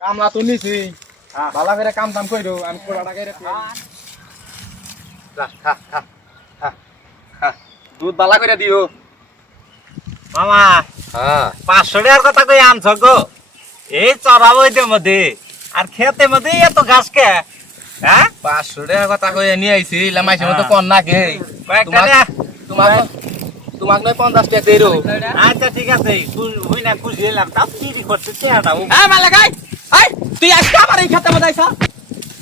কামলা তো নিছি ভালো করে কাম টাম কইরো আমি কোড়া টাকা দুধ বালা করে দিও। মামা হ্যাঁ। পাঁচশো টাকার কথা কই আনছ গো? এই চড়া বইতে মধ্যে আর খেতে মধ্যে এত ঘাস কে? হ্যাঁ? পাঁচশো টাকা কথা কই নিয়ে আইছি লামাইছে মতো কন না কে? কয়েকটা তোমাক নয় পঞ্চাশ টাকা দেরো আচ্ছা ঠিক আছে। হই না খুশি হলাম তাও চুরি করতে চেহারা হ্যাঁ আই তুই আজকে আবার এই খেতে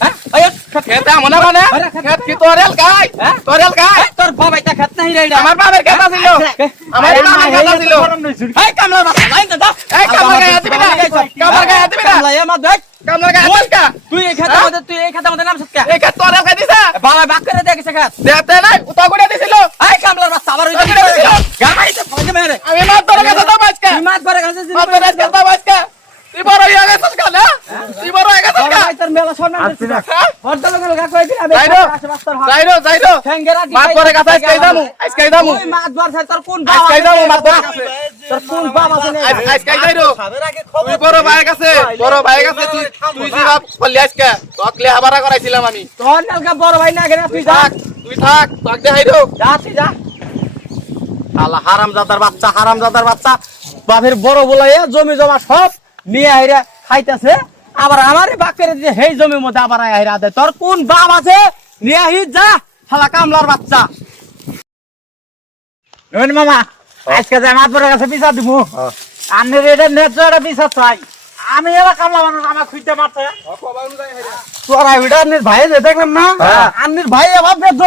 হ্যাঁ? আই খেতে মনে মনে খেত কি গাই? হ্যাঁ? তোরেল গাই? তোর বাবা এটা খেত নাই রে আমার বাবার খেত ছিল আমার বাবার খেত ছিল এই কামলা বাবা লাইন দে এই কামলা গায়ে দিবি না। কামলা গায়ে দিবি না। কামলা এ দেখ কামলা গায়ে দিস কা তুই এই খেতে মধ্যে তুই এই খেতে মধ্যে নাম এই খেত গাই দিছে বাবা বাক করে খেত দেতে নাই উতা করে দিছিল এই কামলার বাচ্চা আবার ওই গামাইতে ফজে মেরে আমি মাত তোর কাছে তো বাজকা তুই মাত করে গেছিস মাত তোর কাছে তো বাজকা তুই বড় হয়ে গেছিস কা না তুই বড় হয়ে গেছিস কা তোর মেলা সম্মান দিছিস হ্যাঁ? হরদল গেল গা কই দিন যাই রো যাই রো যাই রো। ঠ্যাঙ্গেরা মাত পরে কাছে আজকে যামু আজকে যামু ওই মাত বার ছাড় তোর কোন আজকে যামু মাত পরে কাছে। তোর কোন বাবা আছে? আজকে যাই তুই বড় ভাইয়ের কাছে বড় ভাইয়ের কাছে তুই তুই যে বাপ বললি আজকে। তোকে লেহাবারা করাইছিলাম আমি। তোর নালকা বড় ভাই না গেনা তুই থাক তুই থাক তোকে দেখাই যা তুই যা। আল্লাহ হারাম জাদার বাচ্চা হারাম জাদার বাচ্চা। বাপের বড় বলাইয়া জমি জমা সব নিয়ে আইরা খাইতেছে। আবার আমারে বাকের যে হেই জমির মধ্যে আবার আইরা দে তোর কোন বাপ আছে? নিয়ে আহি যা শালা কামলার বাচ্চা। নইন মামা আজকে যাই মাত পরে কাছে বিচার দিব আন্নের এটা ন্যায্য একটা বিচার চাই। আমি এবার কামলা মানুষ আমার খুঁজতে পারছে তোর আইডা আন্নির ভাই যে দেখলাম না? হ্যাঁ। আন্নির ভাই আবার বেদ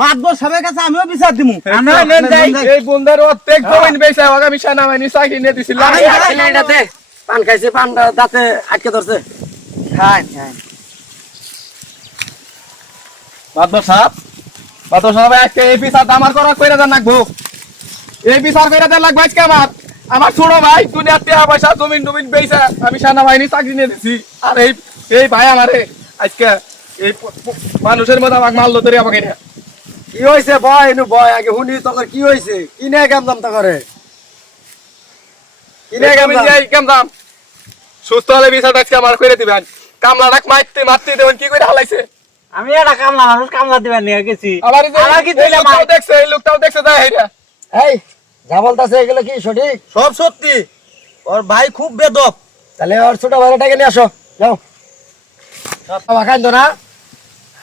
মাতবো সবের কাছে আমিও বিচার দিমু। এই বন্ধার অর্ধেক জমিন বেচে আগামী চাকরি নিয়ে দিছিলাম পান খাইছে পান দাঁতে আটকে ধরছে। খাই খাই বাদর সাহেব বাদর সাহেব আজকে এই বিচার আমার করা কইরা দেন লাগবো। এই বিচার কইরা দেন লাগবে আজকে আমার। আমার ছোট ভাই দুনিয়ার টাকা পয়সা জমিন টমিন বেচে আমি সেনাবাহিনী চাকরি নিয়ে দিছি। আর এই এই ভাই আমারে আজকে এই মানুষের মধ্যে আমাকে মারলো ধরে আমাকে কি হয়েছে বয় এনু বয় আগে শুনি তোর কি হয়েছে কি নিয়ে কাম দাম তো করে? কাম দাম সুস্থ হলে বিচারটা আজকে আমার করে দিবেন। কামলা ডাক মারতে মারতে দেবেন কি করে হালাইছে? আমি একটা কামলা মানুষ কামলা দিবার নিয়ে গেছি। আবার এই যে আমার কি দিলে মার? দেখছে এই লোকটাও দেখছে তাই হেরা এই যা বলতাছে এগুলো কি সঠিক? সব সত্যি। ওর ভাই খুব বেদব। তাহলে ওর ছোট ভাইটাকে নিয়ে আসো। যাও। বাবা খাইন না?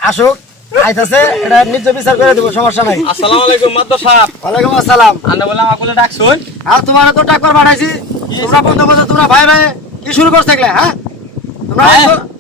আসুক আইতাছে এটা নিজ বিচার করে দেবো সমস্যা নাই। আসসালামু আলাইকুম মাদ্দ সাহেব ওয়ালাইকুম আসসালাম। আন্না বললাম আপনাকে ডাকছুন। আর তোমার তো টাকবার পাঠাইছি তোমরা বন্ধু বন্ধু তোমরা ভাই ভাই কি শুরু করছে থাকলে হ্যাঁ? তোমরা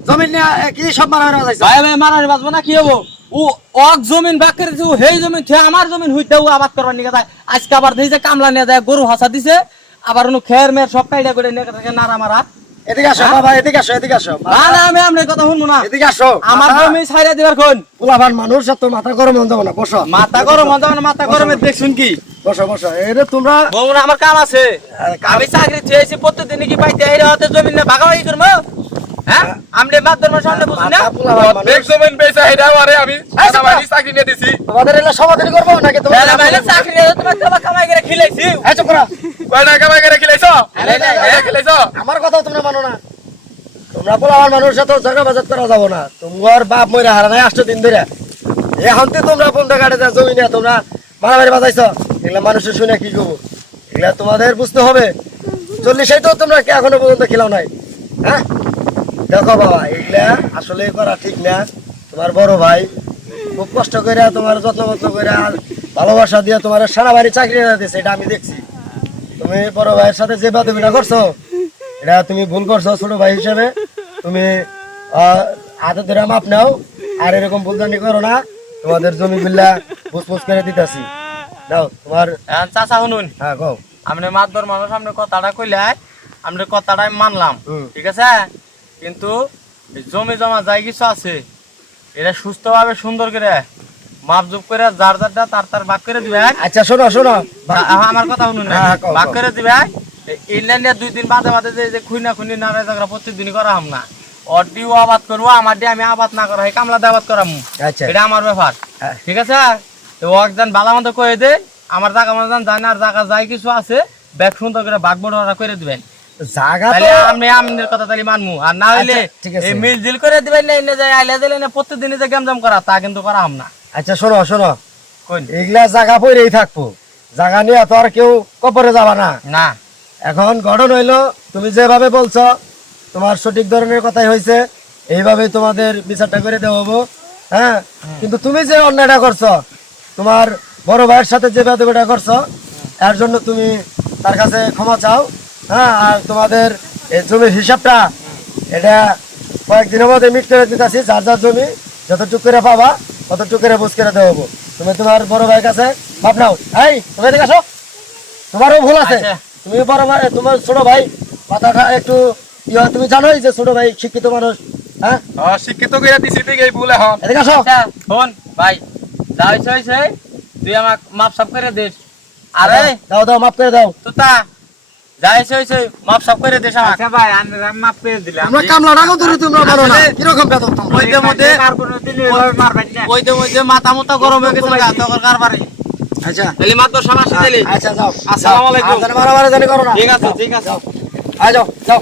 জমিন নিয়ে কি সব মারা হয়ে যাইছো ভাই ভাই মারানি বাঁচবো না কি হব? ও অক জমিন বাকের যে হেই জমিন থে আমার জমিন হইতে ও আবাদ করবার নিয়ে যায়। আজকে আবার দেখি যে কামলা নিয়ে যায় গরু হাসা দিছে আবার খের মেয়ের সব কাইডা করে নিয়ে থাকে নারা মারা। এদিকে আসো বাবা এদিকে আসো এদিকে আসো। না না আমি আপনার কথা শুনব না। এদিকে আসো। আমার জমি ছাইরা দিবার কোন? পোলাপান মানুষ তো মাথা গরম হতে না বসো। মাথা গরম না মাথা গরমে দেখছুন কি। বসো বসো। এটা তোমরা আমার কাম আছে। কাম- আমি চাকরি চেয়েছি প্রত্যেকদিন কি পাইতে এই হাতে জমিন না ভাগাভাগি করব? হ্যাঁ? আমি মাত ধর্মের সামনে বুঝি না? মাথা পোলাপান মানুষ। অর্ধেক জমিন বেচে হেরা আমারে আমি। সেনাবাহিনী চাকরি নিয়ে দিছি। তোমাদের এলে সমাধান করব নাকি তোমরা চাকরি নিয়ে তোমার কামা কামাই করে খিলাইছি। এই চুপ করো। কয় কামাই করে খিলাইছো? আরে না, খিলাইছো? আমার কথাও তোমরা মানো না। তোমরা পোলাপান মানুষ সাথে জায়গা বাজার করা যাব না। তোমার বাপ মরে হারা নাই আষ্ট দিন ধরে। এখন তো তোমরা বন্ধ কাটে যা জমি নিয়ে তোমরা মারামারি বাজাইছো। এগুলা মানুষের শুনে কি করব? এগুলা তোমাদের বুঝতে হবে। চল্লিশেই তো তোমরা কি এখনও পর্যন্ত খেলাও নাই। হ্যাঁ? দেখো বাবা এগুলা আসলে করা ঠিক না। তোমার বড় ভাই খুব কষ্ট করে তোমার যত্ন যত্ন করে আর ভালোবাসা দিয়ে তোমার সেনাবাহিনী চাকরি এনে দিয়েছে এটা আমি দেখছি। তুমি বড় ভাইয়ের সাথে যে বাদবিটা করছ এটা তুমি ভুল করছ ছোট ভাই হিসেবে। তুমি হাতে ধরে মাপ নাও আর এরকম ভুলদানি করো না। তোমাদের জমি বিল্লা বুসবুস করে দিতেছি। দাও তোমার চাচা শুনুন। হ্যাঁ গো আপনি মাতবর মানুষ আপনি কথাটা কইলে আপনি কথাটা মানলাম। ঠিক আছে? কিন্তু জমি জমা যাই কিছু আছে এটা সুস্থভাবে সুন্দর করে মাপজুপ করে যার যারটা তার তার ভাগ করে দিবে আচ্ছা শোনো শোনো। আমার কথা শুনুন না। হ্যাঁ, ভাগ করে দিবে ইংল্যান্ডে দুই দিন বাদে বাদে যে খুইনা খুনি নাড়ে ঝগড়া প্রত্যেকদিনই করা হাম না। দিও আবাদ করব আমার দিয়ে আমি আবাদ না করা হয় কামলা দিয়ে আবাদ করাম। আচ্ছা। এটা আমার ব্যাপার। হ্যাঁ। ঠিক আছে? তো ও একজন ভালো মতো কয়ে দে আমার জায়গা মতো জানে আর জায়গা যাই কিছু আছে ব্যাগ সুন্দর করে বাঘ বড় করে দিবেন। তাহলে আমি আমনের কথা তাহলে মানমু। আর না হইলে আচ্ছা। এই মিল করে দিবেন না এনে যায় আইলা দিলে না প্রত্যেকদিনই যে গেমজাম করা তা কিন্তু করা হাম না। আচ্ছা শোনো শোনো। কোন এগুলা জায়গা পরেই থাকব। জায়গা নিয়ে তো আর কেউ কপরে যাবা না। না। এখন গঠন হইল তুমি যেভাবে বলছো তোমার সঠিক ধরনের কথাই হয়েছে এইভাবে তোমাদের বিচারটা করে দেওয়া হব হ্যাঁ? কিন্তু তুমি যে অন্যায়টা করছ তোমার বড় ভাইয়ের সাথে যে বেদবেটা করছ এর জন্য তুমি তার কাছে ক্ষমা চাও। হ্যাঁ আর তোমাদের এই জমির হিসাবটা এটা কয়েকদিনের মধ্যে মিট করে দিতেছি যার যার জমি যতটুক করে পাবা ততটুক করে বুঝ করে হব। তুমি তোমার বড় ভাইয়ের কাছে ভাব নাও। এই তুমি এদিকে আসো। তোমারও ভুল আছে। আচ্ছা। তুমি বড় ভাই তোমার ছোট ভাই মাথাটা একটু তুমি জানোই যে ছোট ভাই শিক্ষিত মানুষ হ্যাঁ? হ্যাঁ, শিক্ষিত করে দিছি ঠিক এই ভুল এখন। এদিকে আসো। আচ্ছা শোন ভাই যা হইছে হইছে তুই আমাক মাপ সাপ করে দিস। আরে দাও দাও মাফ করে দাও। তুতা যা হইছে হইছে মাপ সাপ করে আমাক আচ্ছা ভাই আমি মাপ পেয়ে দিলাম। আমরা কামলাটাও ধরে তোমরা পারো না। আসলে- কীরকম বেতন তোমরা মধ্যে আর কোনো দিলে মারবেন না। মধ্যে মধ্যে মাথা মতো গরম হয়ে গেছে গা তখন কারবারে। আচ্ছা। তাহলে মাত্র সাবাসি দিলি আচ্ছা যাও। আসসালামু আলাইকুম। আর মারামারি জানি করো না। ঠিক আছে ঠিক আছে। আয় যাও যাও।